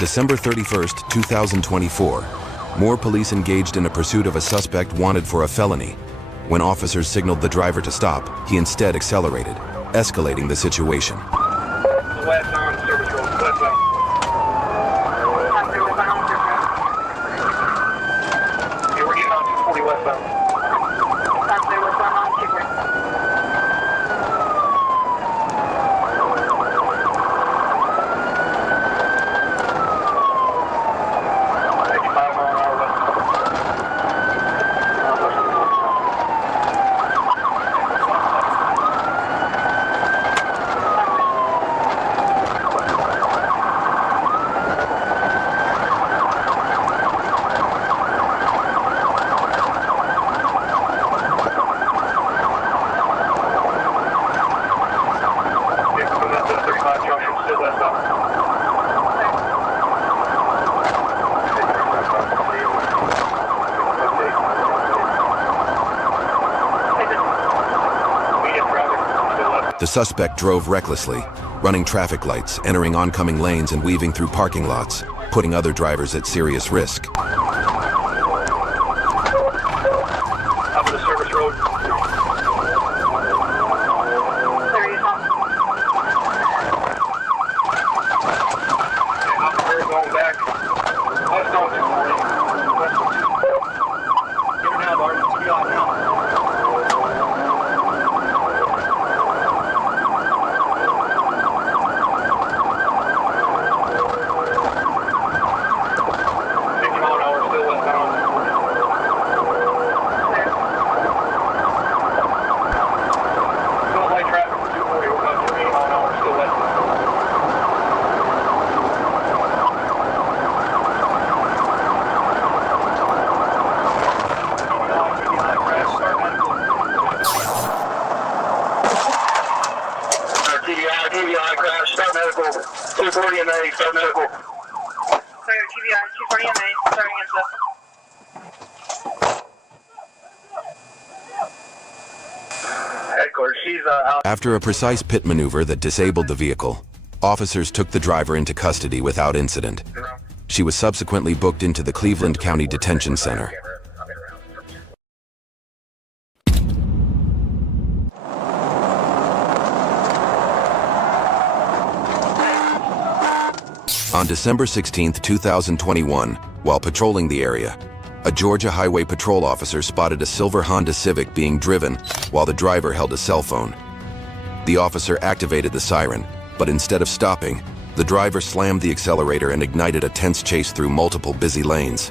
December 31st, 2024, more police engaged in a pursuit of a suspect wanted for a felony. When officers signaled the driver to stop, he instead accelerated, escalating the situation. Westbound, service road, westbound. Okay, we're getting on 240 westbound. The suspect drove recklessly, running traffic lights, entering oncoming lanes and weaving through parking lots, putting other drivers at serious risk. Up to the service road. Going back. West on 240. West on 240. Get her now, Bart. Let's be on now. TBI crash, start medical. 240 and A, start medical. Clear, TBI, 240 and A, starting info. Headquarters, she's out. After a precise pit maneuver that disabled the vehicle, officers took the driver into custody without incident. She was subsequently booked into the Cleveland County Detention Center. On December 16, 2021, while patrolling the area, a Georgia Highway Patrol officer spotted a silver Honda Civic being driven while the driver held a cell phone. The officer activated the siren, but instead of stopping, the driver slammed the accelerator and ignited a tense chase through multiple busy lanes.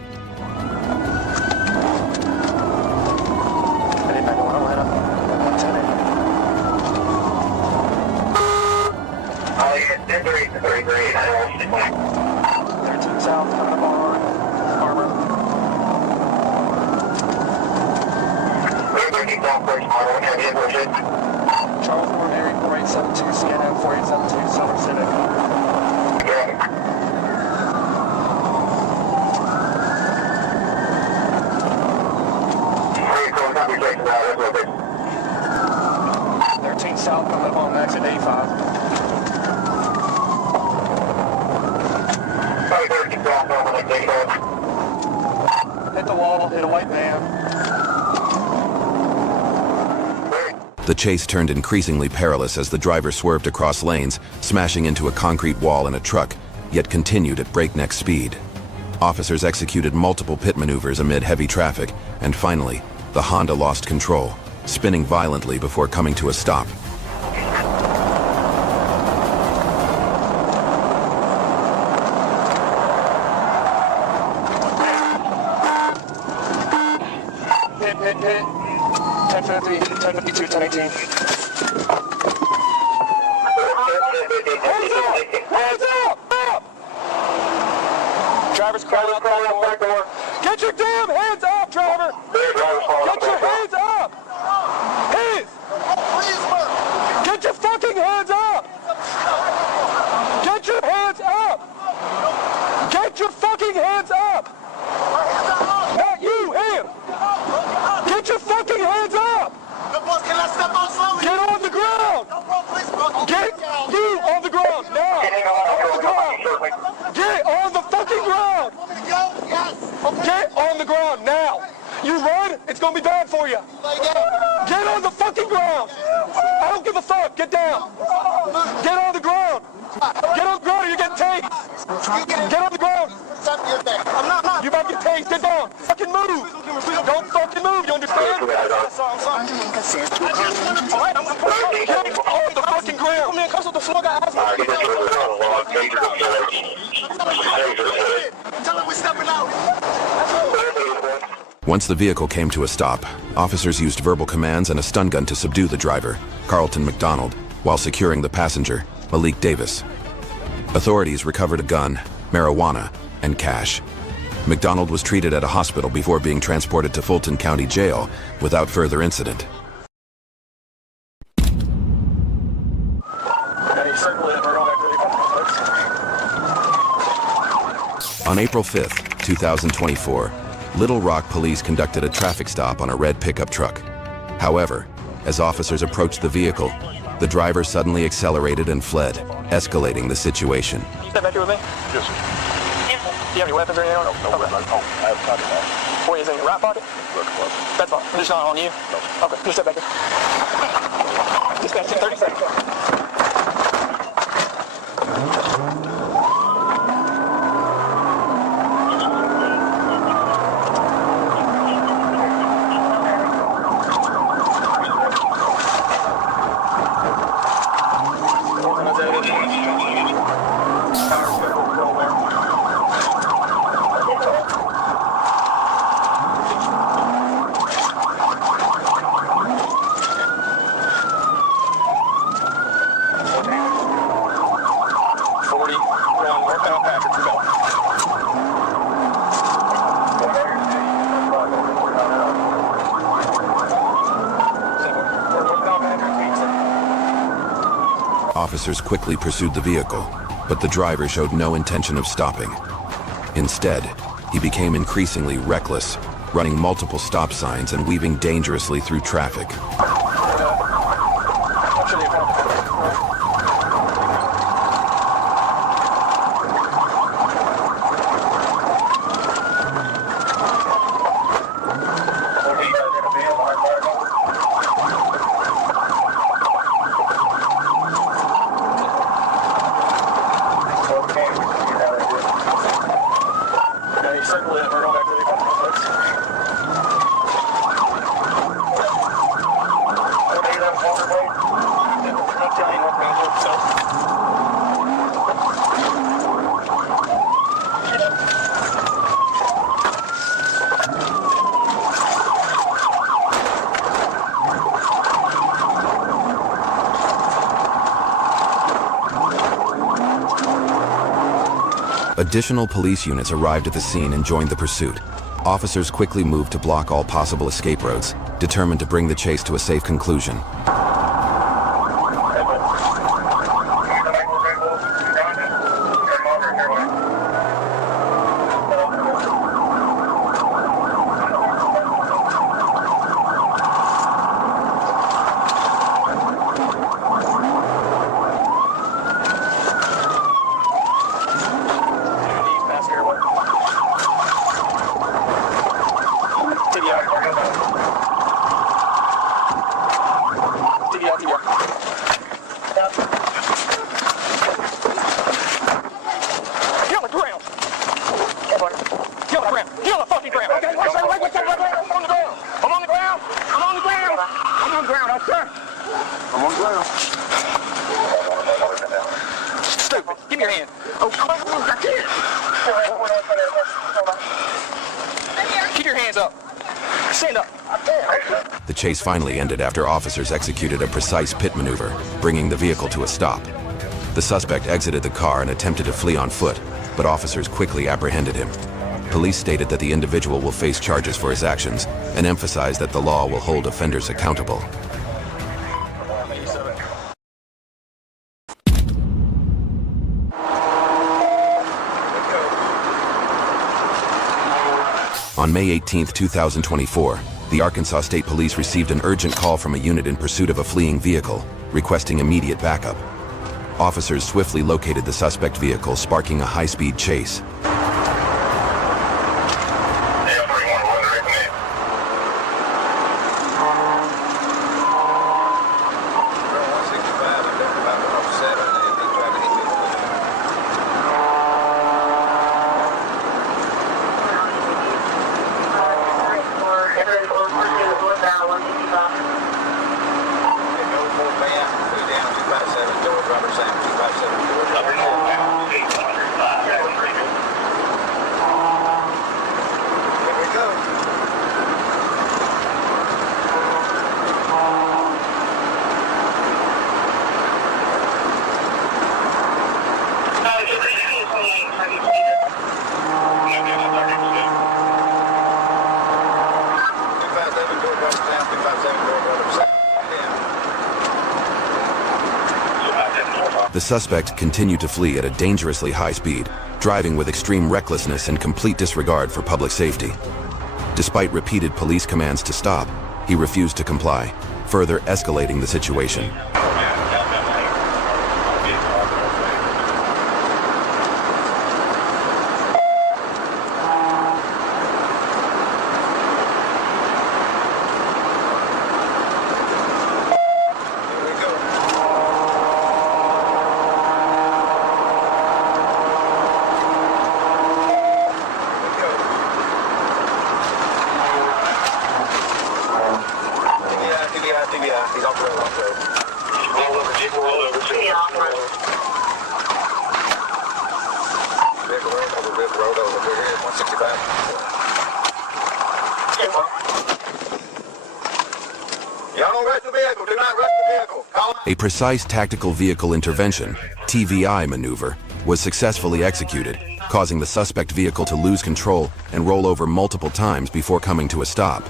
Charles Ford, Area 4872, CNN 4872, Silver Civic. Yeah. 13 South, coming up on exit 85. Hit the wall, hit a white van. The chase turned increasingly perilous as the driver swerved across lanes, smashing into a concrete wall and a truck, yet continued at breakneck speed. Officers executed multiple pit maneuvers amid heavy traffic, and finally, the Honda lost control, spinning violently before coming to a stop. Hit. 1050, 1052, 1018. Hands up! Driver's crawling out back door. Get your damn hands up, driver! Get your hands up! Hands! Get your fucking hands up! Get your hands up! Get your fucking hands up! Not you, him! Get your fucking hands up! Get on the ground! Get you on the ground now! On the ground! Get on the Get on the ground now. You run, it's gonna be bad for you. Get on the fucking ground. I don't give a fuck. Get down. Get on the ground. Get on the ground or you're getting tased. Get on the ground. I'm not. You about to get tased. Get down. Fucking move. Don't fucking move. You understand? Get on the fucking ground. Man, cuss with the floor guy. Tell him we're stepping out. Once the vehicle came to a stop, officers used verbal commands and a stun gun to subdue the driver, Carlton McDonald, while securing the passenger, Malik Davis. Authorities recovered a gun, marijuana, and cash. McDonald was treated at a hospital before being transported to Fulton County Jail without further incident. On April 5th, 2024, Little Rock police conducted a traffic stop on a red pickup truck. However, as officers approached the vehicle, the driver suddenly accelerated and fled, escalating the situation. Can you step back here with me? Yes, sir. Do you have any weapons or anything? No, I have pocket knife. Wait, is it in your right pocket? That's fine. It's not on you? No. Okay, just step back here. Dispatch 30 seconds. Officers quickly pursued the vehicle, but the driver showed no intention of stopping. Instead, he became increasingly reckless, running multiple stop signs and weaving dangerously through traffic. Additional police units arrived at the scene and joined the pursuit. Officers quickly moved to block all possible escape roads, determined to bring the chase to a safe conclusion. Stupid. Give me your hand. Oh, keep your hands up. Stand up. The chase finally ended after officers executed a precise pit maneuver, bringing the vehicle to a stop. The suspect exited the car and attempted to flee on foot, but officers quickly apprehended him. Police stated that the individual will face charges for his actions and emphasized that the law will hold offenders accountable. On May 18, 2024, the Arkansas State Police received an urgent call from a unit in pursuit of a fleeing vehicle, requesting immediate backup. Officers swiftly located the suspect vehicle, sparking a high-speed chase. The suspect continued to flee at a dangerously high speed, driving with extreme recklessness and complete disregard for public safety. Despite repeated police commands to stop, he refused to comply, further escalating the situation. He's off the road, off the road. Roll over, Jeep, roll over. Yeah, off the road. Vehicle road over. We're here at 165. Y'all don't rush the vehicle. Do not rush the vehicle. Call A precise tactical vehicle intervention, TVI maneuver, was successfully executed, causing the suspect vehicle to lose control and roll over multiple times before coming to a stop.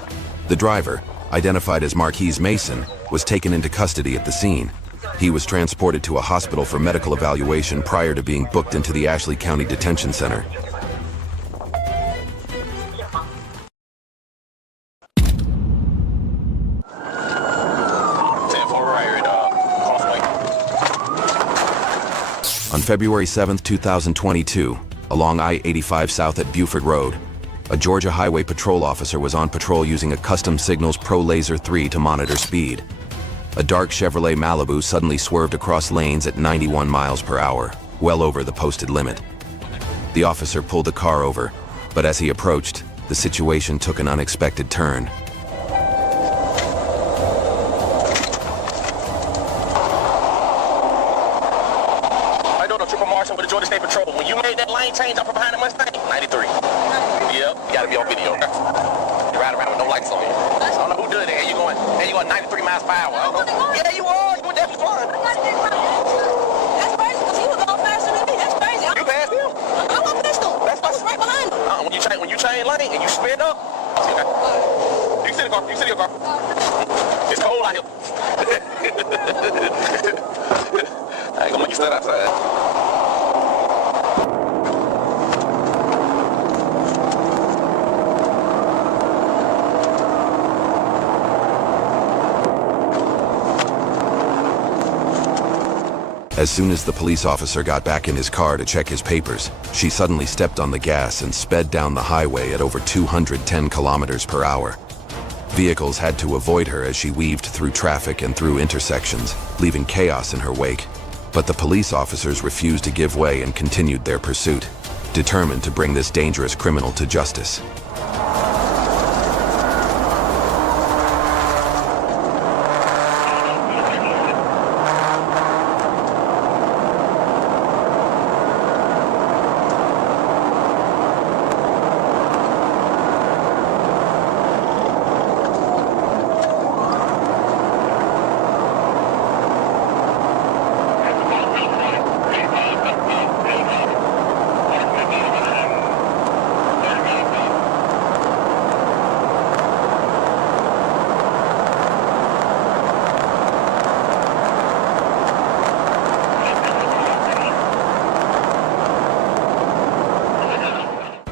The driver, identified as Marquise Mason, was taken into custody at the scene. He was transported to a hospital for medical evaluation prior to being booked into the Ashley County Detention Center. On February 7, 2022, along I-85 south at Buford Road, a Georgia Highway Patrol officer was on patrol using a Custom Signals Pro Laser 3 to monitor speed. A dark Chevrolet Malibu suddenly swerved across lanes at 91 miles per hour, well over the posted limit. The officer pulled the car over, but as he approached, the situation took an unexpected turn. I don't know, Triple Marshall with the Georgia State Patrol. When you made that lane change up from behind the Mustang, 93. Yep, you gotta be on video. You ride around with no lights on you. I don't know who did it, and you going 93 miles per hour. I don't know. Yeah, you are. You were definitely flying. That's crazy, because he was going faster than me. That's crazy. You passed him. I went pistol. That's I was right behind him. When you change lane and you spin up, see that? You can see the car. You can see your car. It's cold out here. I ain't gonna make you stand outside. As soon as the police officer got back in his car to check his papers, she suddenly stepped on the gas and sped down the highway at over 210 kilometers per hour. Vehicles had to avoid her as she weaved through traffic and through intersections, leaving chaos in her wake. But the police officers refused to give way and continued their pursuit, determined to bring this dangerous criminal to justice.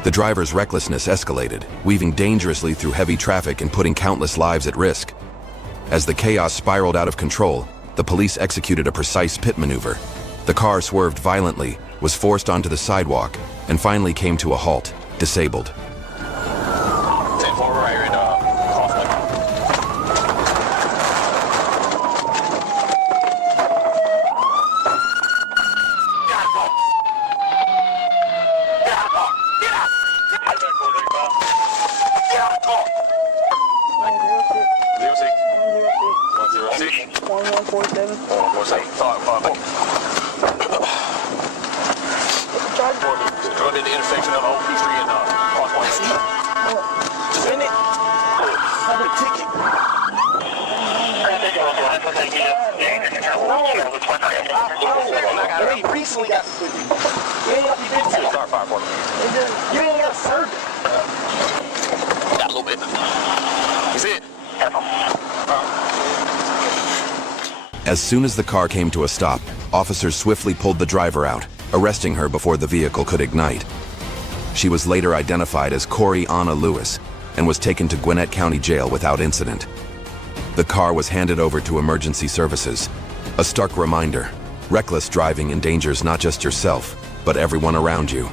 The driver's recklessness escalated, weaving dangerously through heavy traffic and putting countless lives at risk. As the chaos spiraled out of control, the police executed a precise pit maneuver. The car swerved violently, was forced onto the sidewalk, and finally came to a halt, disabled. 10-4 right here in Conflict. Go to the intersection of Oak Street and Crossway. Isn't it? I'm a ticket. I recently got the ticket. You ain't got to be start fire for me. You ain't got to serve it. Got a little bit. You see it? As soon as the car came to a stop, officers swiftly pulled the driver out, arresting her before the vehicle could ignite. She was later identified as Corey Anna Lewis and was taken to Gwinnett County Jail without incident. The car was handed over to emergency services. A stark reminder: reckless driving endangers not just yourself, but everyone around you.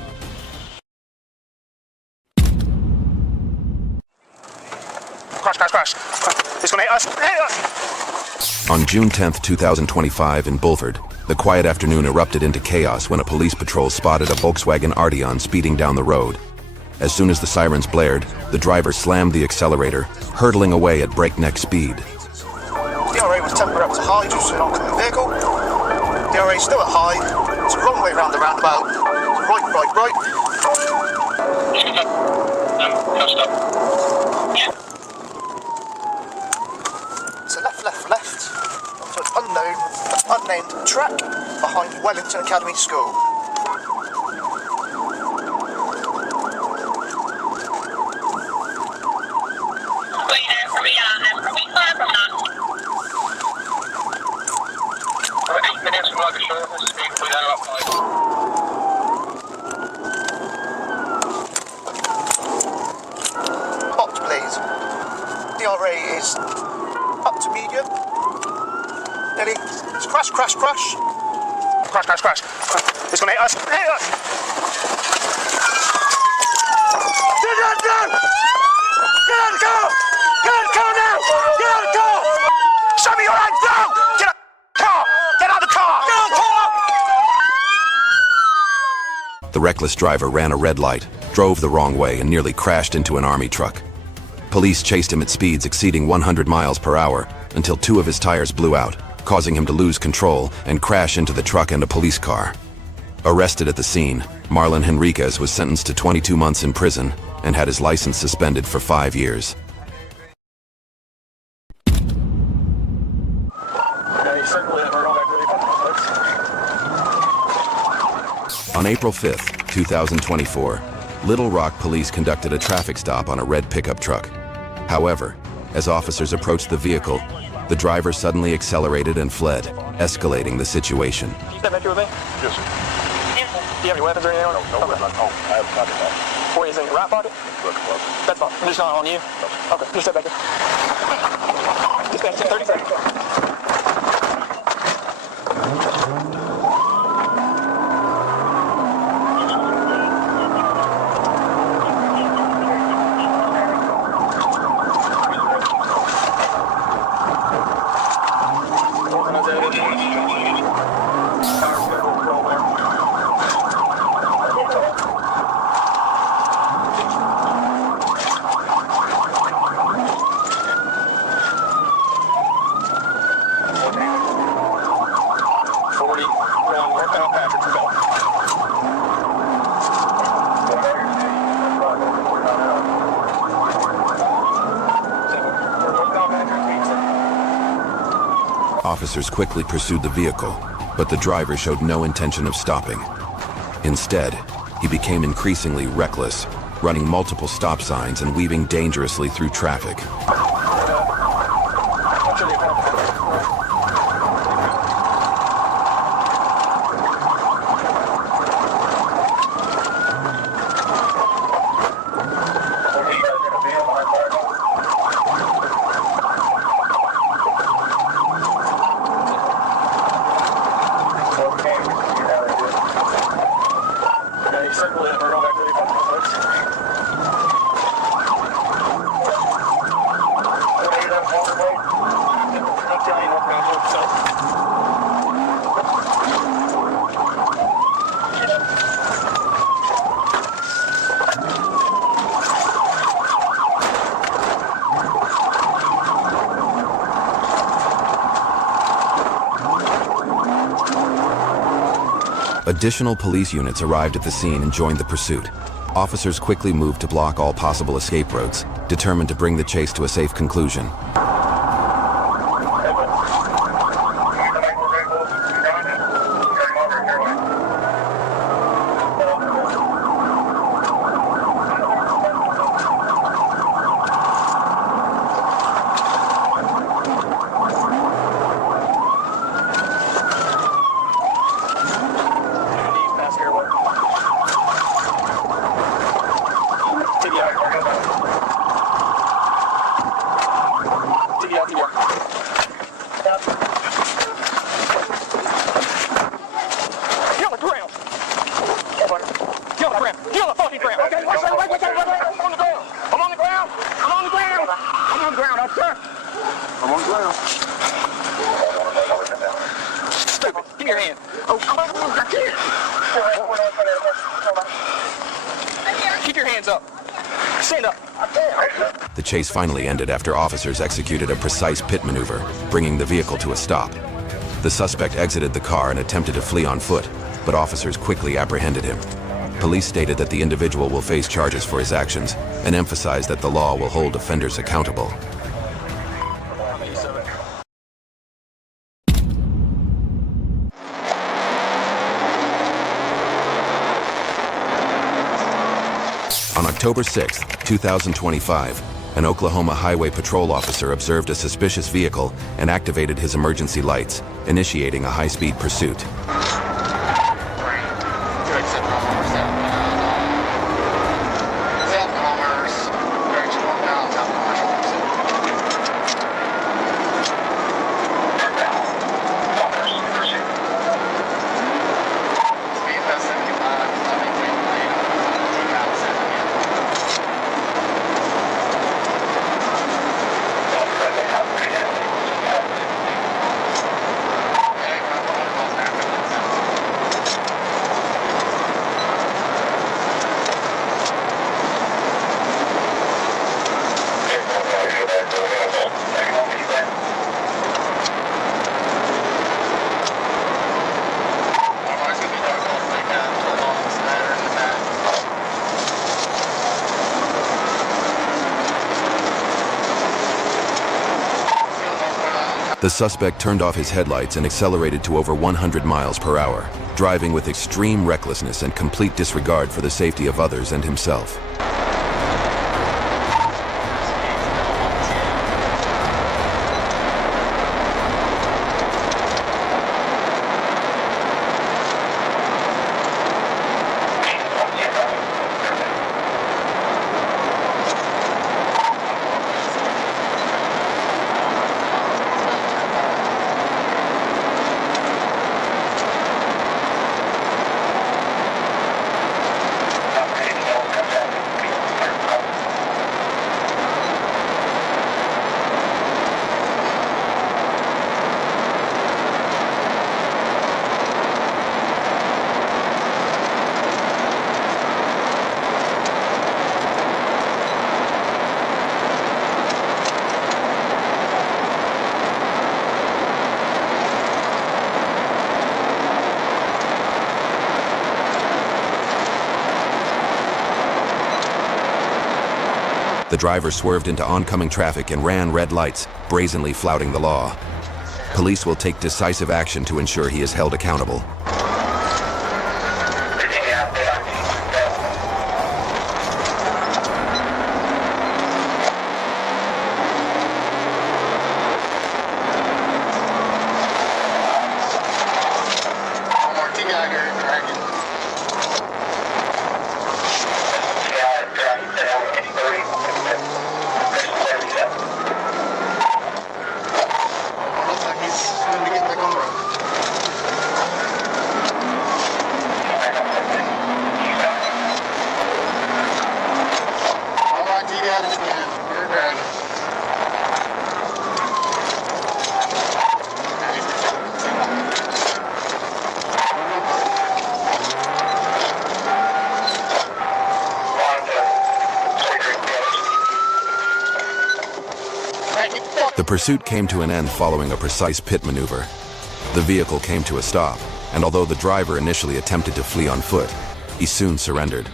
Crash, crash, crash. It's gonna hit us. Hit us! On June 10, 2025 in Bulford, the quiet afternoon erupted into chaos when a police patrol spotted a Volkswagen Arteon speeding down the road. As soon as the sirens blared, the driver slammed the accelerator, hurtling away at breakneck speed. DRA was tempered up to high due to an oncoming vehicle. DRA is still at high. It's the wrong way around the roundabout. Right, right, right. It's a left, left, left. So it's unnamed track behind Wellington Academy School. Box, please. DRA is up to medium. Nearly. It's crash, crash, crash. Crash, crash, crash. It's gonna hit us. Hit us! Get out of the car! Get out of the car! Get out of the car now! Get out of the car! Show me your hands now! Get out of the car! Get out of the car! Get out of the car! The reckless driver ran a red light, drove the wrong way, and nearly crashed into an army truck. Police chased him at speeds exceeding 100 miles per hour until 2 of his tires blew out, causing him to lose control and crash into the truck and a police car. Arrested at the scene, Marlon Henriquez was sentenced to 22 months in prison and had his license suspended for 5 years. On April 5th, 2024, Little Rock police conducted a traffic stop on a red pickup truck. However, as officers approached the vehicle, the driver suddenly accelerated and fled, escalating the situation. Step back here with me. Yes, sir. Do you have any weapons or anything on? No, okay. No, I have a pocket knife. Where is it? In your right pocket? Look, look. That's fine. I'm just not on you. Okay, just step back here. Just back 30 seconds. Officers quickly pursued the vehicle, but the driver showed no intention of stopping. Instead, he became increasingly reckless, running multiple stop signs and weaving dangerously through traffic. Additional police units arrived at the scene and joined the pursuit. Officers quickly moved to block all possible escape routes, determined to bring the chase to a safe conclusion. faulty work. Get on the ground. Get on the ground. Get on the fucking ground. Okay, wait. I'm on the ground. I'm on the ground. I'm on the ground. I'm on the ground, officer. I'm on the ground. Stupid. Give me your hand. Oh, I can't. Keep your hands up. Stand up. The chase finally ended after officers executed a precise pit maneuver, bringing the vehicle to a stop. The suspect exited the car and attempted to flee on foot, but officers quickly apprehended him. Police stated that the individual will face charges for his actions and emphasized that the law will hold offenders accountable. On October 6, 2025, an Oklahoma Highway Patrol officer observed a suspicious vehicle and activated his emergency lights, initiating a high-speed pursuit. The suspect turned off his headlights and accelerated to over 100 miles per hour, driving with extreme recklessness and complete disregard for the safety of others and himself. The driver swerved into oncoming traffic and ran red lights, brazenly flouting the law. Police will take decisive action to ensure he is held accountable. The pursuit came to an end following a precise pit maneuver. The vehicle came to a stop, and although the driver initially attempted to flee on foot, he soon surrendered.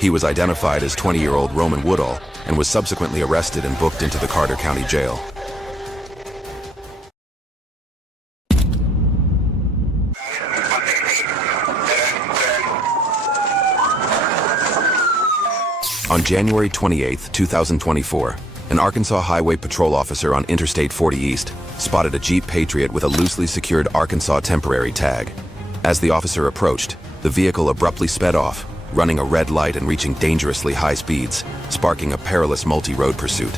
He was identified as 20-year-old Roman Woodall and was subsequently arrested and booked into the Carter County Jail. On January 28, 2024, an Arkansas Highway Patrol officer on Interstate 40 East spotted a Jeep Patriot with a loosely secured Arkansas temporary tag. As the officer approached, the vehicle abruptly sped off, running a red light and reaching dangerously high speeds, sparking a perilous multi-road pursuit.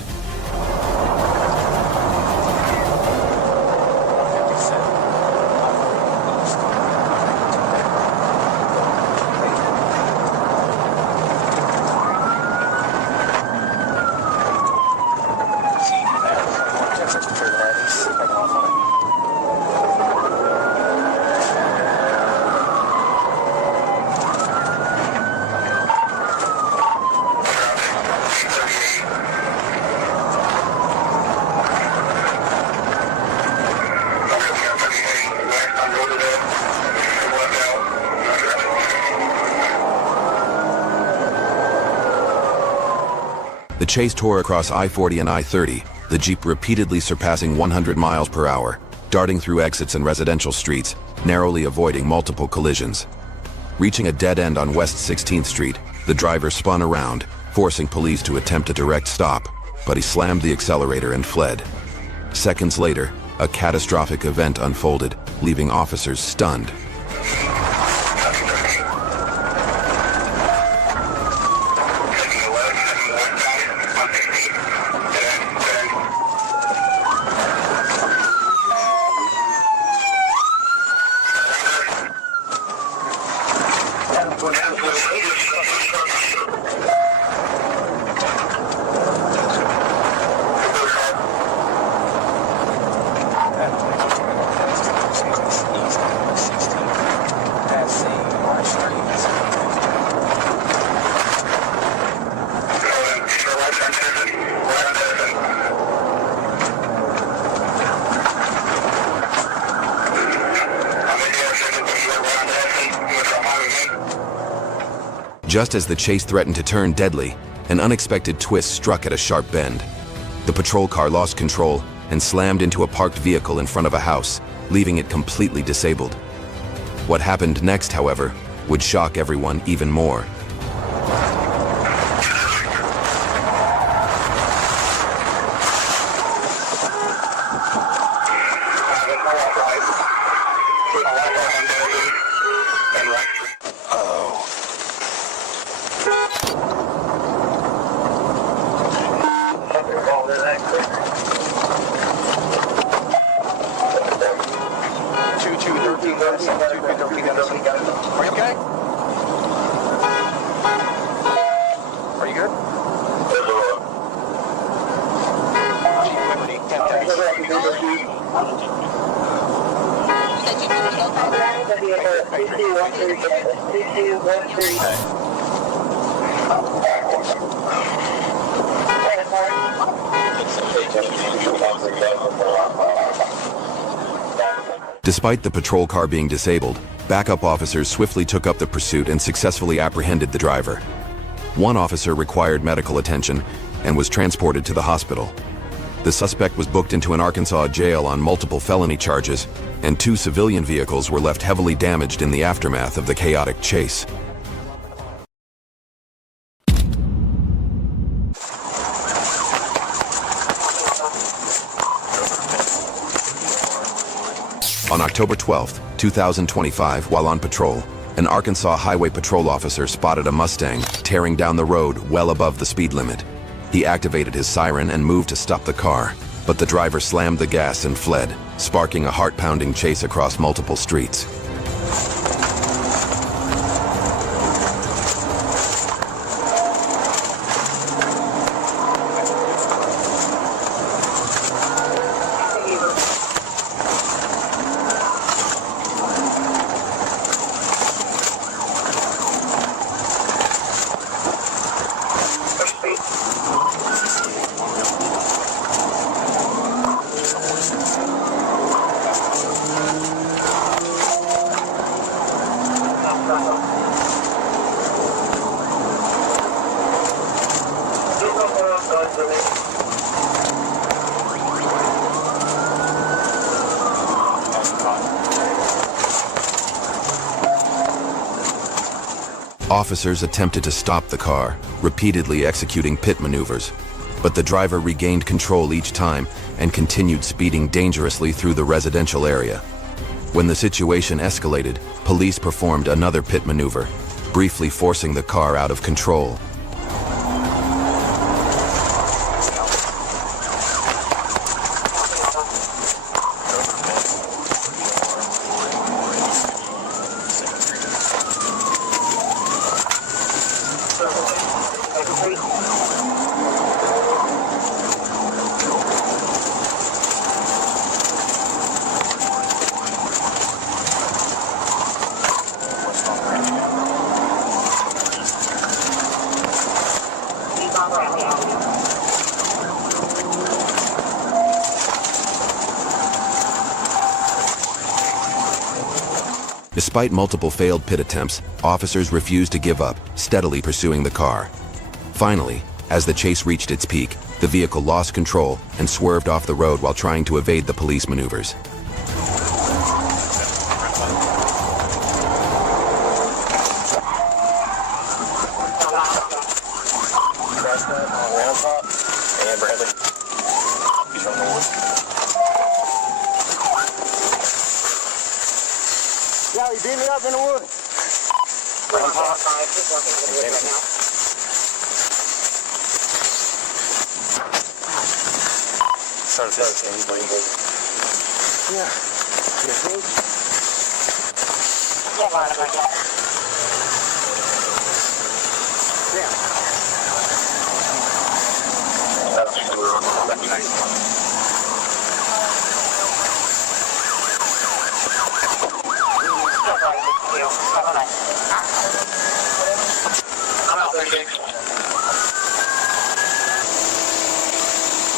chase tore across I-40 and I-30, the Jeep repeatedly surpassing 100 miles per hour, darting through exits and residential streets, narrowly avoiding multiple collisions. Reaching a dead end on West 16th Street, the driver spun around, forcing police to attempt a direct stop, but he slammed the accelerator and fled. Seconds later, a catastrophic event unfolded, leaving officers stunned. Just as the chase threatened to turn deadly, an unexpected twist struck at a sharp bend. The patrol car lost control and slammed into a parked vehicle in front of a house, leaving it completely disabled. What happened next, however, would shock everyone even more. Are you okay? Are you good? Despite the patrol car being disabled, backup officers swiftly took up the pursuit and successfully apprehended the driver. One officer required medical attention and was transported to the hospital. The suspect was booked into an Arkansas jail on multiple felony charges, and 2 civilian vehicles were left heavily damaged in the aftermath of the chaotic chase. On October 12, 2025, while on patrol, an Arkansas Highway Patrol officer spotted a Mustang tearing down the road well above the speed limit. He activated his siren and moved to stop the car, but the driver slammed the gas and fled, sparking a heart-pounding chase across multiple streets. Officers attempted to stop the car, repeatedly executing pit maneuvers, but the driver regained control each time and continued speeding dangerously through the residential area. When the situation escalated, police performed another pit maneuver, briefly forcing the car out of control. Despite multiple failed pit attempts, officers refused to give up, steadily pursuing the car. Finally, As the chase reached its peak, the vehicle lost control and swerved off the road while trying to evade the police maneuvers. Yeah, he beat me up in the woods.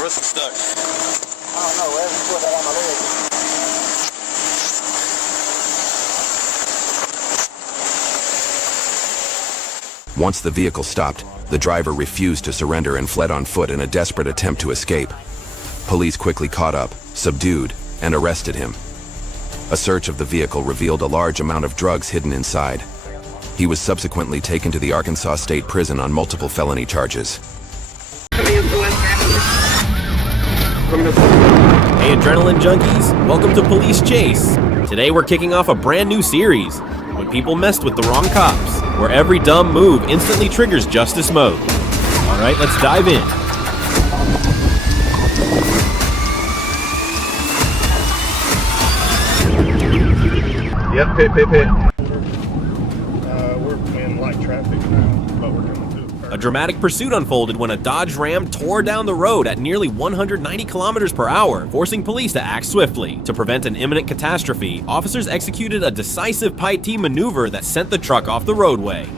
Wrist is stuck. I don't know, wherever you put that on my leg. Once the vehicle stopped, the driver refused to surrender and fled on foot in a desperate attempt to escape. Police quickly caught up, subdued, and arrested him. A search of the vehicle revealed a large amount of drugs hidden inside. He was subsequently taken to the Arkansas State Prison on multiple felony charges. Hey adrenaline junkies, welcome to Police Chase. Today we're kicking off a brand new series, When People Messed with the Wrong Cops, where every dumb move instantly triggers justice mode. Alright, let's dive in. Yep, pit. We're in light traffic now, but we're coming through. A dramatic pursuit unfolded when a Dodge Ram tore down the road at nearly 190 kilometers per hour, forcing police to act swiftly. To prevent an imminent catastrophe, officers executed a decisive Pite maneuver that sent the truck off the roadway. He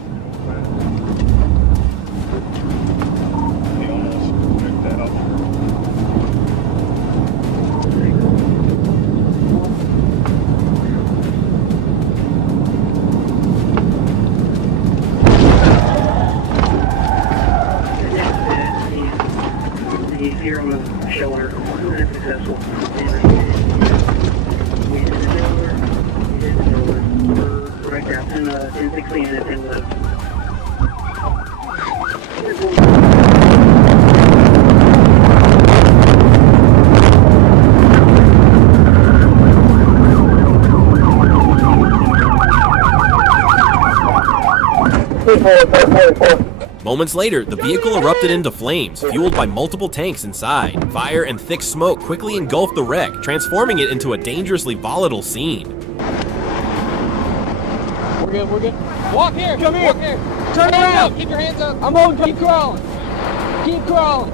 almost picked that up. The hero shoulder unsuccessful. We did the shoulder. We're right down in 1016 and 1011. Moments later, the vehicle erupted into flames, fueled by multiple tanks inside. Fire and thick smoke quickly engulfed the wreck, transforming it into a dangerously volatile scene. We're good. Walk here, come here. Walk here. Turn around. Keep your hands up. I'm holding. Keep crawling. Keep crawling.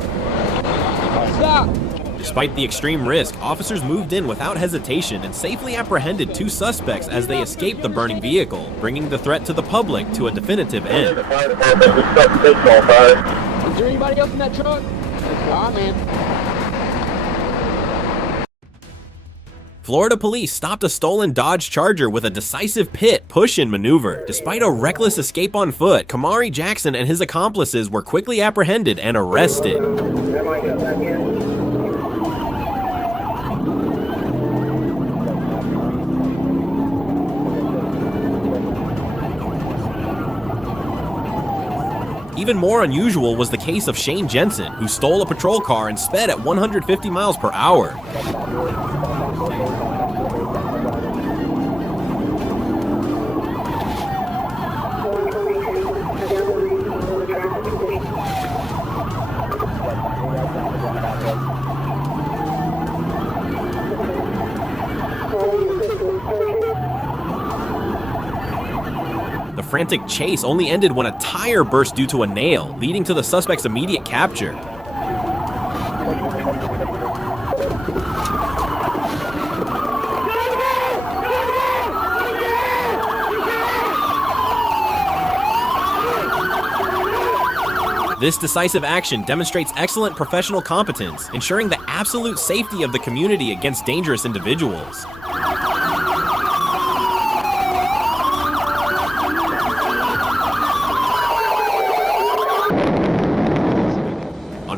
Stop. Despite the extreme risk, officers moved in without hesitation and safely apprehended two suspects as they escaped the burning vehicle, bringing the threat to the public to a definitive end. Is there anybody else in that truck? All right, man. Florida police stopped a stolen Dodge Charger with a decisive pit push-in maneuver. Despite a reckless escape on foot, Kamari Jackson and his accomplices were quickly apprehended and arrested. Even more unusual was the case of Shane Jensen, who stole a patrol car and sped at 150 miles per hour. The frantic chase only ended when a tire burst due to a nail, leading to the suspect's immediate capture. This decisive action demonstrates excellent professional competence, ensuring the absolute safety of the community against dangerous individuals.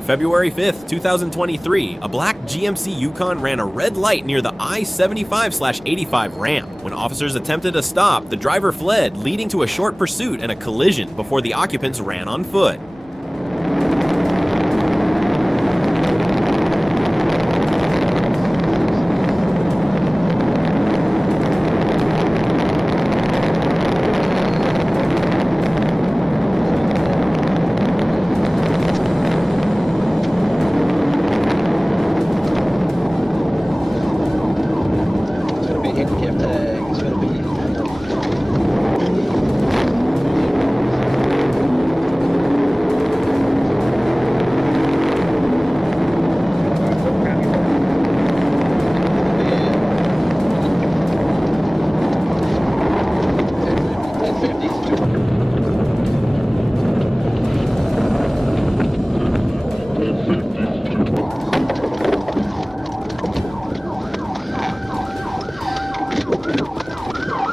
February 5th, 2023, a black GMC Yukon ran a red light near the I-75/85 ramp. When officers attempted to stop, the driver fled, leading to a short pursuit and a collision before the occupants ran on foot.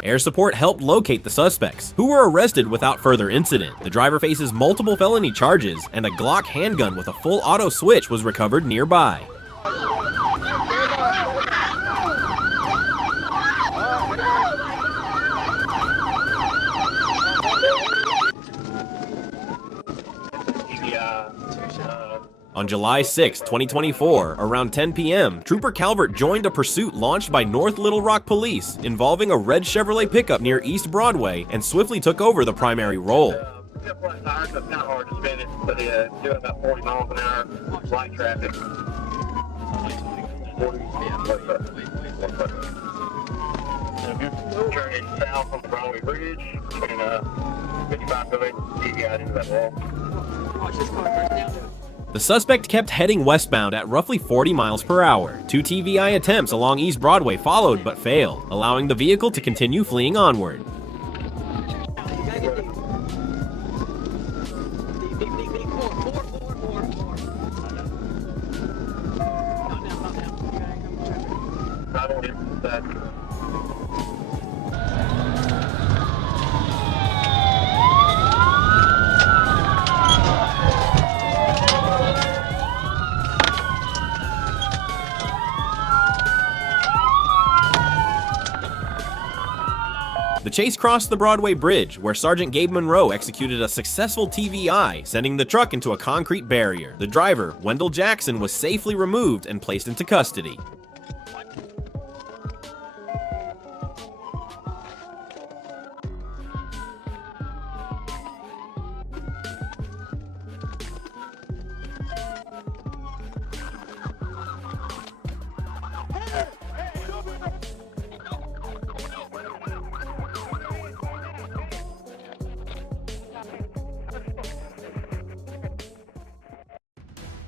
Air support helped locate the suspects, who were arrested without further incident. The driver faces multiple felony charges, and a Glock handgun with a full auto switch was recovered nearby. On July 6, 2024, around 10 p.m., Trooper Calvert joined a pursuit launched by North Little Rock Police involving a red Chevrolet pickup near East Broadway and swiftly took over the primary role. So it's kind of hard to spin it, but doing about 40 miles an hour, light traffic. 40, turning south on the Broadway Bridge, between 55 going TVI into that wall. The suspect kept heading westbound at roughly 40 miles per hour. 2 TVI attempts along East Broadway followed but failed, allowing the vehicle to continue fleeing onward. The chase crossed the Broadway Bridge, where Sergeant Gabe Monroe executed a successful TVI, sending the truck into a concrete barrier. The driver, Wendell Jackson, was safely removed and placed into custody.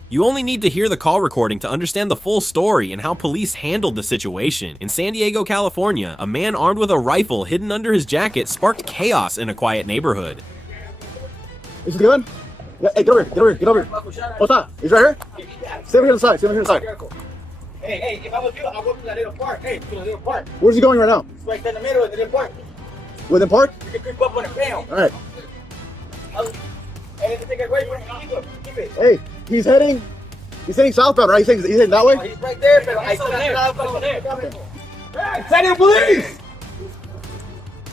You only need to hear the call recording to understand the full story and how police handled the situation. In San Diego, California, a man armed with a rifle hidden under his jacket sparked chaos in a quiet neighborhood. Is he good? Yeah, hey, get over here, get over here, get over here. What's up? He's right here? Stay over here on the side, stay over here on the side. Hey, if I was you, I'll go to that little park. Hey, to the little park. Where's he going right now? It's right there in the middle of the little park. Within park? You can creep up on the ground. Alright. And if you take it away from him, keep it. Hey, he's heading southbound, right? He's heading that way? Oh, he's right there, but I saw there. Hey, send in police!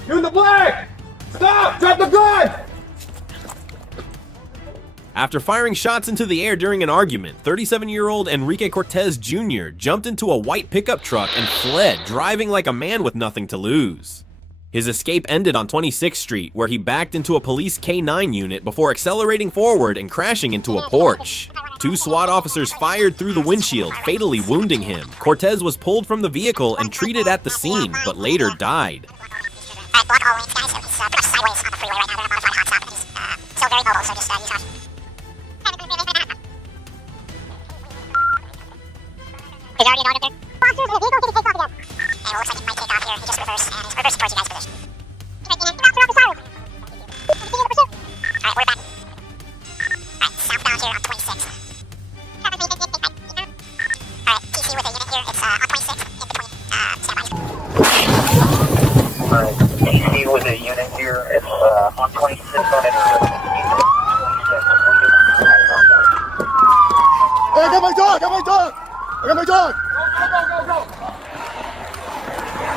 You in the black! Stop! Drop the gun! After firing shots into the air during an argument, 37-year-old Enrique Cortez Jr. jumped into a white pickup truck and fled, driving like a man with nothing to lose. His escape ended on 26th Street, where he backed into a police K-9 unit before accelerating forward and crashing into a porch. 2 SWAT officers fired through the windshield, fatally wounding him. Cortez was pulled from the vehicle and treated at the scene, but later died. Block all lanes, guys. He's pretty much sideways on the freeway right now. They're modified hot stop. He's still very mobile, so just use caution. He's already going up there. Officers in the vehicle, he can take off again. And it looks like he might take off here. He just reversed, and he's reversed towards you guys' position. Get off the side. Alright, we're back. Alright, southbound here on 26th. Alright, TC with a unit here. It's on 26th in between standby. Alright, TC with a unit here. It's on 26th on it.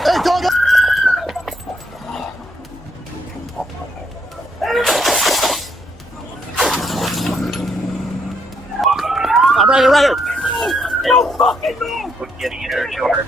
Hey, dog! I'm right here. You fucking move! We're getting you there, 200.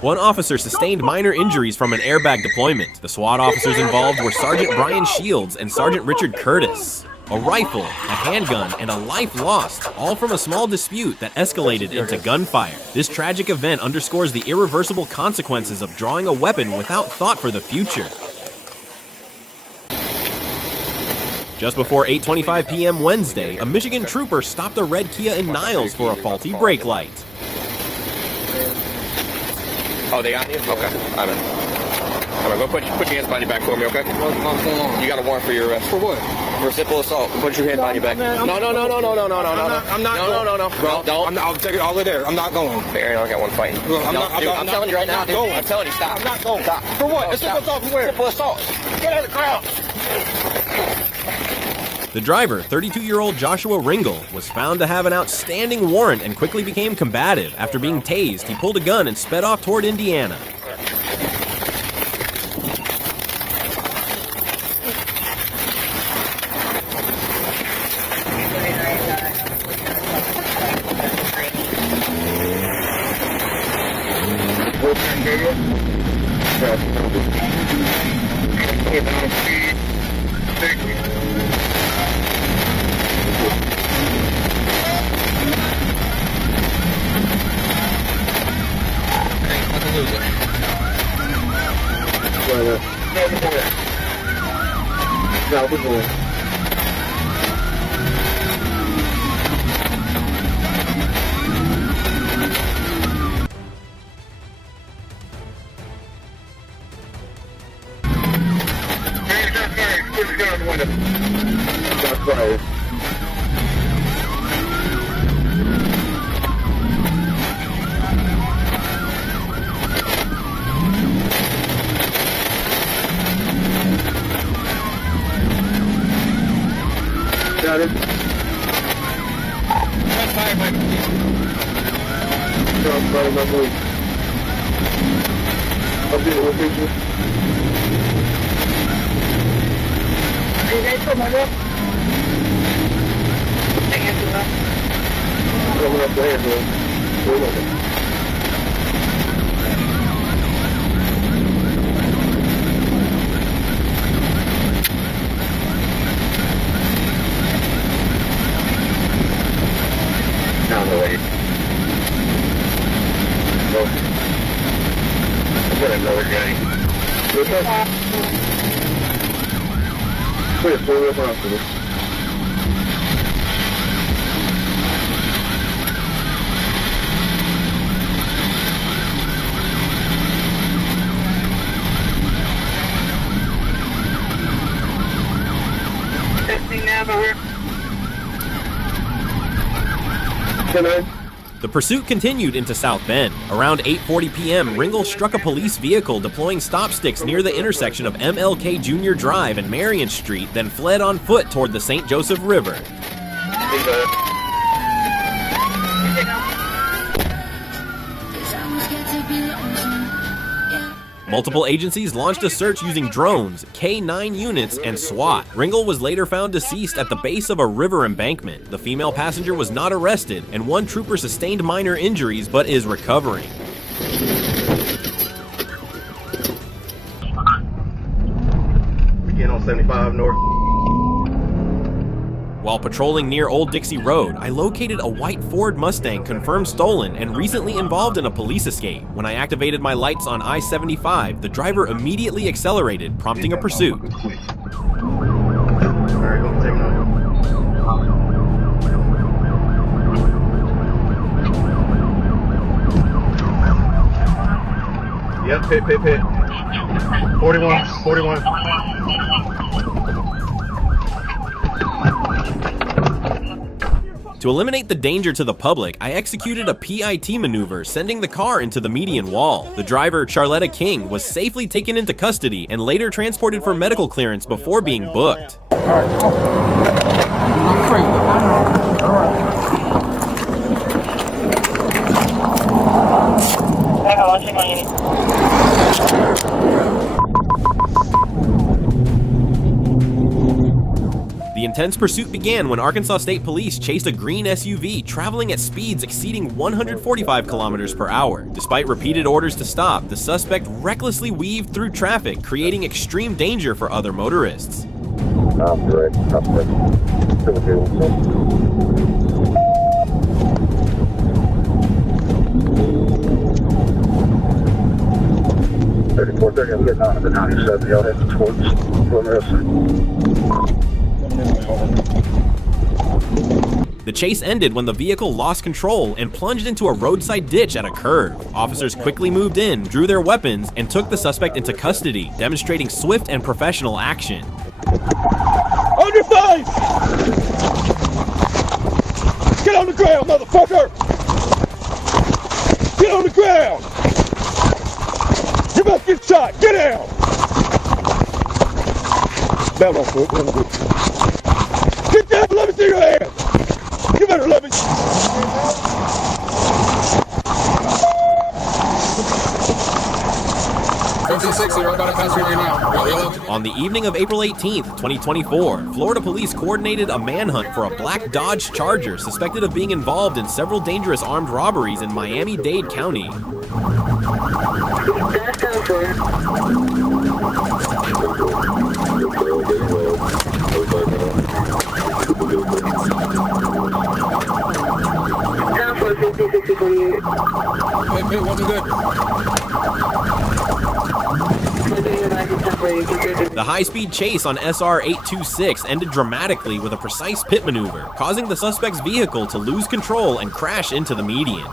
One officer sustained minor injuries from an airbag deployment. The SWAT officers involved were Sergeant Brian Shields and Sergeant Richard Curtis. A rifle, a handgun, and a life lost, all from a small dispute that escalated into gunfire. This tragic event underscores the irreversible consequences of drawing a weapon without thought for the future. Just before 8:25 p.m. Wednesday, a Michigan trooper stopped a red Kia in Niles for a faulty brake light. Oh, they got you? Okay, I'm in. All right, go put your hands behind your back for me, okay? What's going on? You got a warrant for your arrest. For what? For simple assault. Put your hands behind your back. Man, No. I'm not going. Bro, don't. I'll take it all the way there. I'm not going. Hey, I got one fighting. Look, I'm telling you right now, dude. going. I'm telling you, stop. I'm not going. Stop. For what? It's Stop. simple assault from where? Simple assault. Get out of the crowd. The driver, 32-year-old Joshua Ringel, was found to have an outstanding warrant and quickly became combative. After being tased, he pulled a gun and sped off toward Indiana. Got it. Down the way. Go. I've got another guy. What's up? Put it forward up after this. The pursuit continued into South Bend. Around 8:40 p.m., Ringel struck a police vehicle deploying stop sticks near the intersection of MLK Jr. Drive and Marion Street, then fled on foot toward the St. Joseph River. Multiple agencies launched a search using drones, K-9 units, and SWAT. Ringel was later found deceased at the base of a river embankment. The female passenger was not arrested, and one trooper sustained minor injuries but is recovering. Begin on 75 North. While patrolling near Old Dixie Road, I located a white Ford Mustang confirmed stolen and recently involved in a police escape. When I activated my lights on I-75, the driver immediately accelerated, prompting a pursuit. Alright, go take it on. Yep, hit. 41. To eliminate the danger to the public, I executed a PIT maneuver, sending the car into the median wall. The driver, Charletta King, was safely taken into custody and later transported for medical clearance before being booked. Intense pursuit began when Arkansas State Police chased a green SUV traveling at speeds exceeding 145 kilometers per hour. Despite repeated orders to stop, the suspect recklessly weaved through traffic, creating extreme danger for other motorists. I'm getting on the 97. Y'all heading towards The chase ended when the vehicle lost control and plunged into a roadside ditch at a curve. Officers quickly moved in, drew their weapons, and took the suspect into custody, demonstrating swift and professional action. On your face! Get on the ground, motherfucker! Get on the ground! You're about to get shot! Get down! Down my foot. Get down! Let me see your hands! You better let me. 1560, we're about to pass you right now. On the evening of April 18th, 2024, Florida police coordinated a manhunt for a black Dodge Charger suspected of being involved in several dangerous armed robberies in Miami-Dade County. Hey, wasn't good. The high-speed chase on SR 826 ended dramatically with a precise pit maneuver, causing the suspect's vehicle to lose control and crash into the median.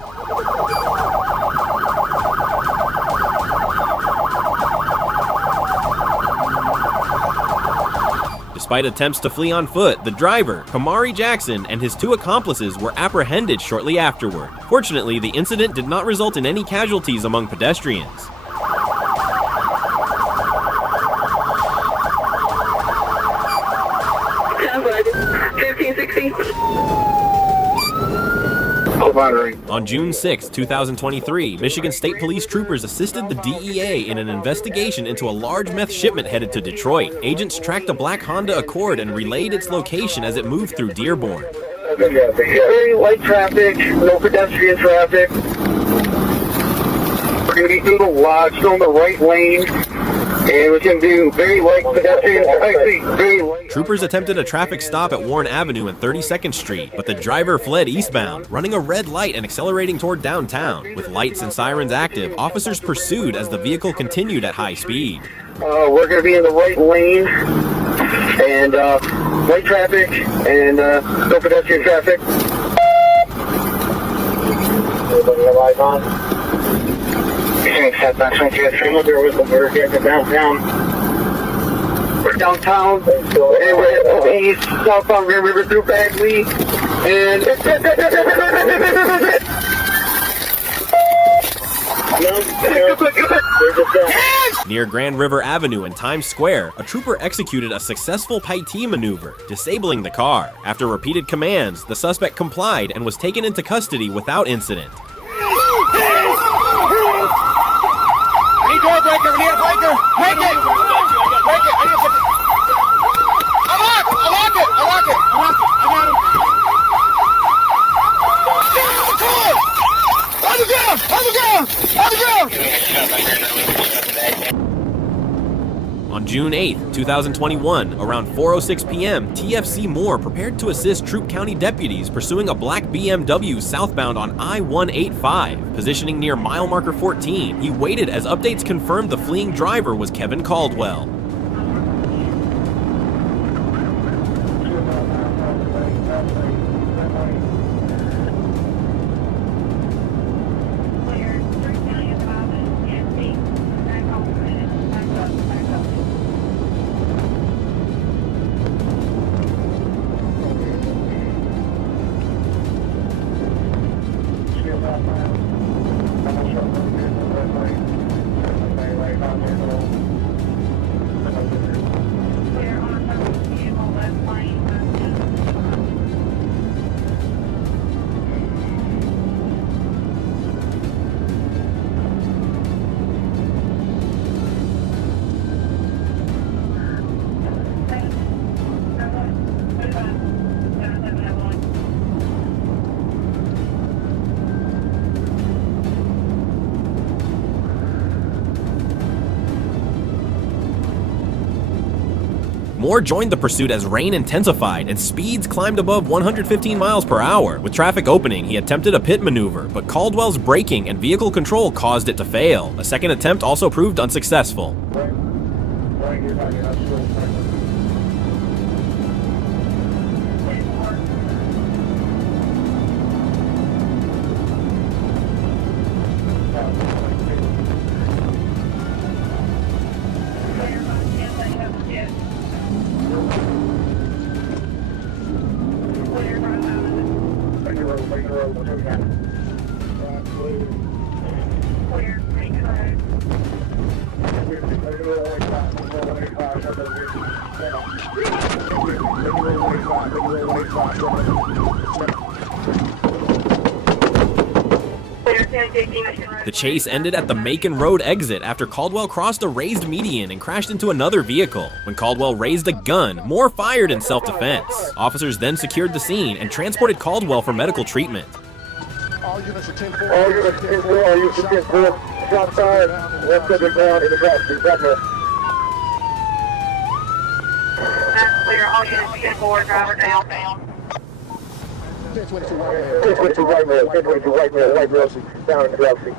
Despite attempts to flee on foot, the driver, Kamari Jackson, and his two accomplices were apprehended shortly afterward. Fortunately, the incident did not result in any casualties among pedestrians. On June 6, 2023, Michigan State Police troopers assisted the DEA in an investigation into a large meth shipment headed to Detroit. Agents tracked a black Honda Accord and relayed its location as it moved through Dearborn. Very light traffic, no pedestrian traffic. We're going to be through the lodge, still in the right lane. And we can do very light pedestrian traffic, very light. Troopers attempted a traffic stop at Warren Avenue and 32nd Street, but the driver fled eastbound, running a red light and accelerating toward downtown. With lights and sirens active, officers pursued as the vehicle continued at high speed. We're going to be in the right lane, and light traffic, and no pedestrian traffic. Everybody have eyes on? Setbacks on we're getting downtown. We're downtown, and we're east, southbound Grand River through Bagley, and near Grand River Avenue and Times Square, a trooper executed a successful Paitee maneuver, disabling the car. After repeated commands, the suspect complied and was taken into custody without incident. Door breaker, we need a breaker. Break it! Break it! I need to put it. I lock it! On June 8, 2021, around 4:06 p.m., TFC Moore prepared to assist Troup County deputies pursuing a black BMW southbound on I-185. Positioning near mile marker 14, he waited as updates confirmed the fleeing driver was Kevin Caldwell. More joined the pursuit as rain intensified and speeds climbed above 115 miles per hour. With traffic opening, he attempted a pit maneuver, but Caldwell's braking and vehicle control caused it to fail. A second attempt also proved unsuccessful. The chase ended at the Macon Road exit after Caldwell crossed a raised median and crashed into another vehicle. When Caldwell raised a gun, Moore fired in self-defense. Officers then secured the scene and transported Caldwell for medical treatment. All units are 10-4. All units are 10-4. All units are 10-4. Shot fired. Left of the ground in the drive-thru. Right there. That's clear. All units are 10-4. Driver down. 10-22 right there. 10-22 right there. White girl down in the drive-thru.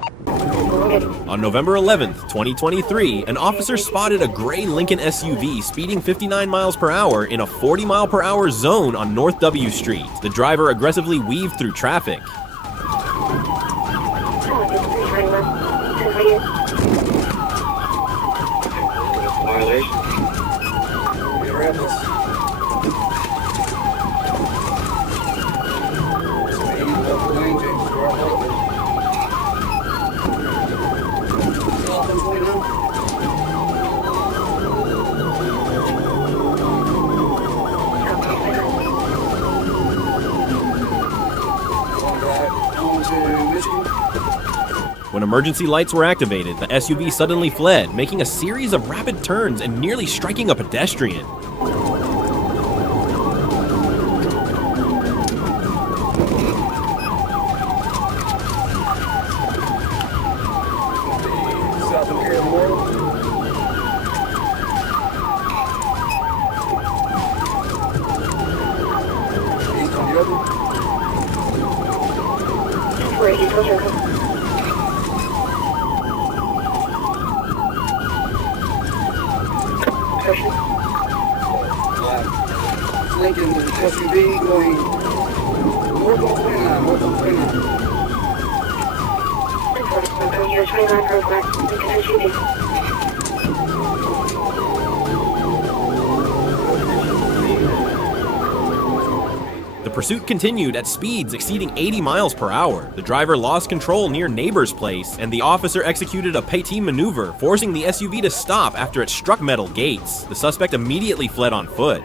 On November 11th, 2023, an officer spotted a gray Lincoln SUV speeding 59 miles per hour in a 40 mile per hour zone on North W Street. The driver aggressively weaved through traffic. When emergency lights were activated, the SUV suddenly fled, making a series of rapid turns and nearly striking a pedestrian. Lincoln SUV going north on 29, north on 29. The pursuit continued at speeds exceeding 80 miles per hour. The driver lost control near Neighbor's Place, and the officer executed a Patin maneuver, forcing the SUV to stop after it struck metal gates. The suspect immediately fled on foot.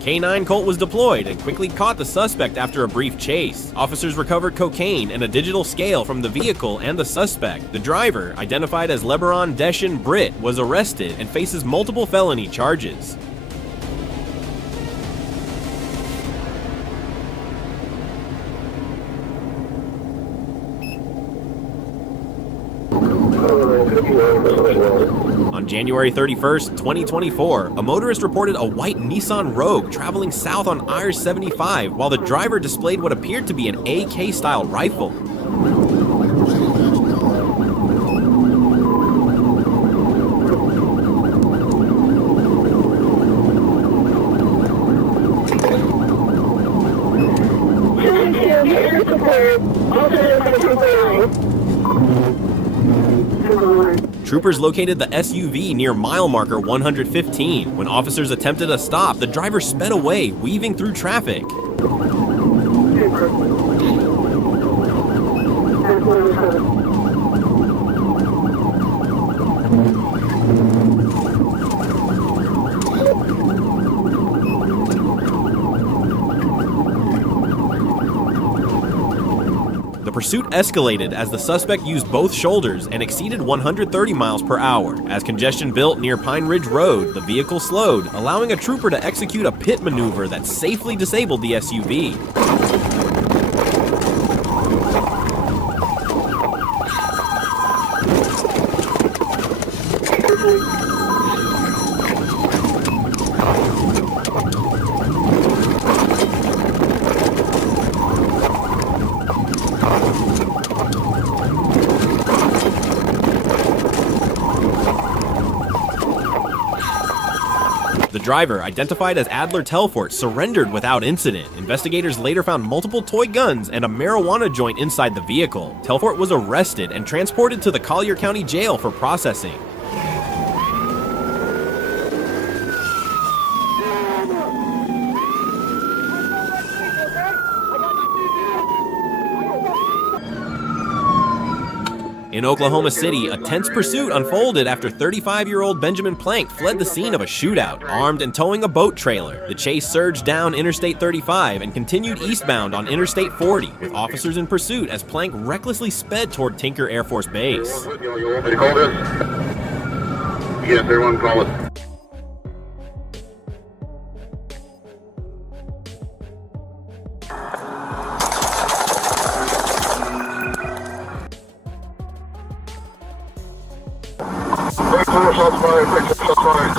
K9 Colt was deployed and quickly caught the suspect after a brief chase. Officers recovered cocaine and a digital scale from the vehicle and the suspect. The driver, identified as LeBaron Deshaun Britt, was arrested and faces multiple felony charges. Oh, On January 31st, 2024, a motorist reported a white Nissan Rogue traveling south on I-75 while the driver displayed what appeared to be an AK-style rifle. Troopers located the SUV near mile marker 115. When officers attempted a stop, the driver sped away, weaving through traffic. The pursuit escalated as the suspect used both shoulders and exceeded 130 miles per hour. As congestion built near Pine Ridge Road, the vehicle slowed, allowing a trooper to execute a pit maneuver that safely disabled the SUV. The driver, identified as Adler Telfort, surrendered without incident. Investigators later found multiple toy guns and a marijuana joint inside the vehicle. Telfort was arrested and transported to the Collier County Jail for processing. In Oklahoma City, a tense pursuit unfolded after 35-year-old Benjamin Plank fled the scene of a shootout, armed and towing a boat trailer. The chase surged down Interstate 35 and continued eastbound on Interstate 40, with officers in pursuit as Plank recklessly sped toward Tinker Air Force Base. You want me to call this? Yes, everyone call it. Shots fired, shots fired.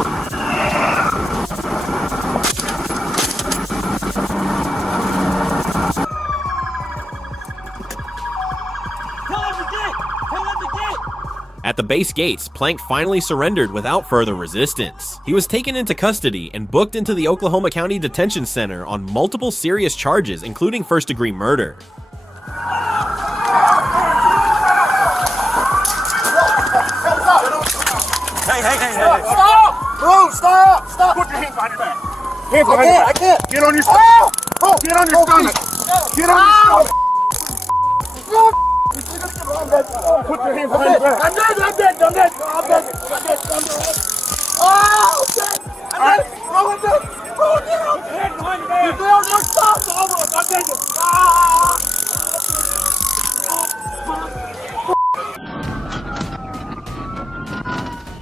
At the base gates, Plank finally surrendered without further resistance. He was taken into custody and booked into the Oklahoma County Detention Center on multiple serious charges, including first-degree murder. Hey. Stop! Bro, stop! Stop! Put your hands behind your back. Hands behind your back. I can't. Get on your stomach. Bro, get on your stomach. Get on your stomach. Put your hands behind your back. I'm dead. Oh, shit. I'm dead. Bro, I'm dead. Bro, get on your hands behind your back. You're down. You're stopped. I'm dead.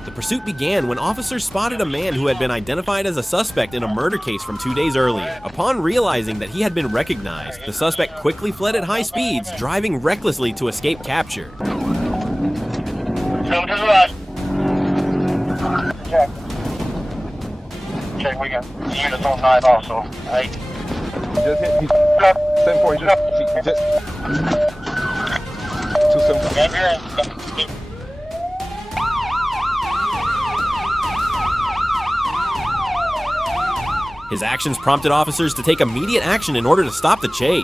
The pursuit began when officers spotted a man who had been identified as a suspect in a murder case from 2 days earlier. Upon realizing that he had been recognized, the suspect quickly fled at high speeds, driving recklessly to escape capture. Check, we got units on side also. Hey. Just hit. He's 7-4. Just 2-7. His actions prompted officers to take immediate action in order to stop the chase.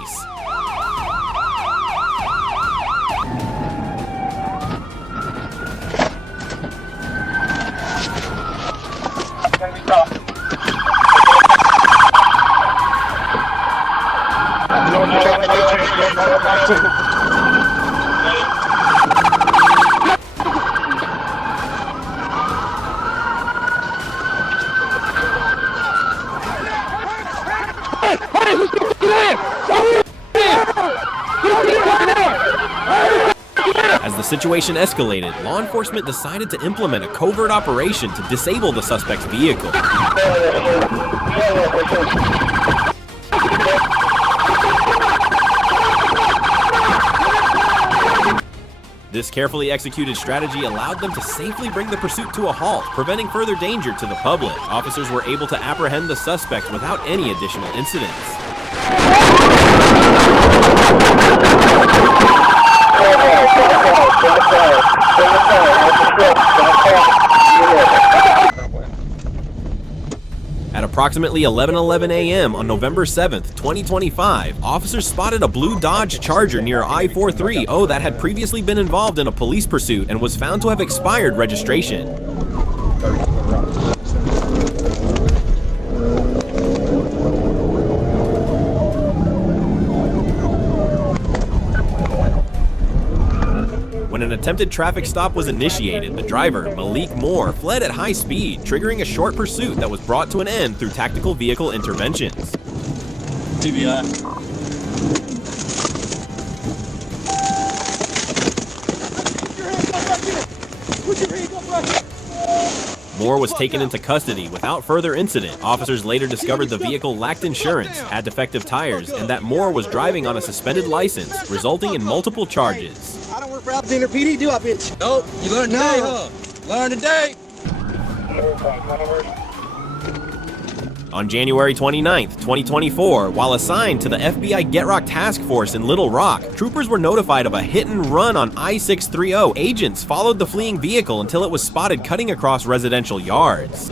As the situation escalated, law enforcement decided to implement a covert operation to disable the suspect's vehicle. This carefully executed strategy allowed them to safely bring the pursuit to a halt, preventing further danger to the public. Officers were able to apprehend the suspect without any additional incidents. At approximately 11:11 a.m. on November 7th, 2025, officers spotted a blue Dodge Charger near I-430 that had previously been involved in a police pursuit and was found to have expired registration. When an attempted traffic stop was initiated, the driver, Malik Moore, fled at high speed, triggering a short pursuit that was brought to an end through tactical vehicle interventions. TBI. Moore was taken into custody without further incident. Officers later discovered the vehicle lacked insurance, had defective tires, and that Moore was driving on a suspended license, resulting in multiple charges. I don't work for Alexander PD, do I, bitch? Nope. You learned today, huh? Learn today. On January 29th, 2024, while assigned to the FBI Get Rock Task Force in Little Rock, troopers were notified of a hit and run on I-630. Agents followed the fleeing vehicle until it was spotted cutting across residential yards.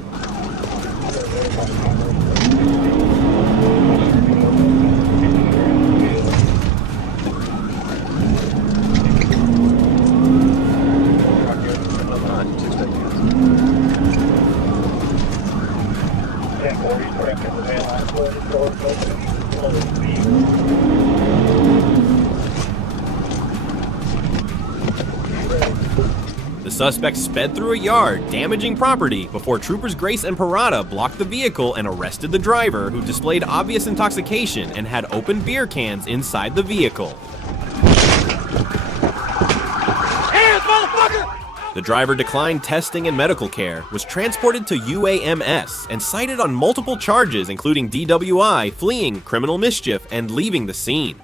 The suspect sped through a yard, damaging property, before troopers Grace and Parada blocked the vehicle and arrested the driver, who displayed obvious intoxication and had open beer cans inside the vehicle. Hands, motherfucker! The driver declined testing and medical care, was transported to UAMS, and cited on multiple charges including DWI, fleeing, criminal mischief, and leaving the scene.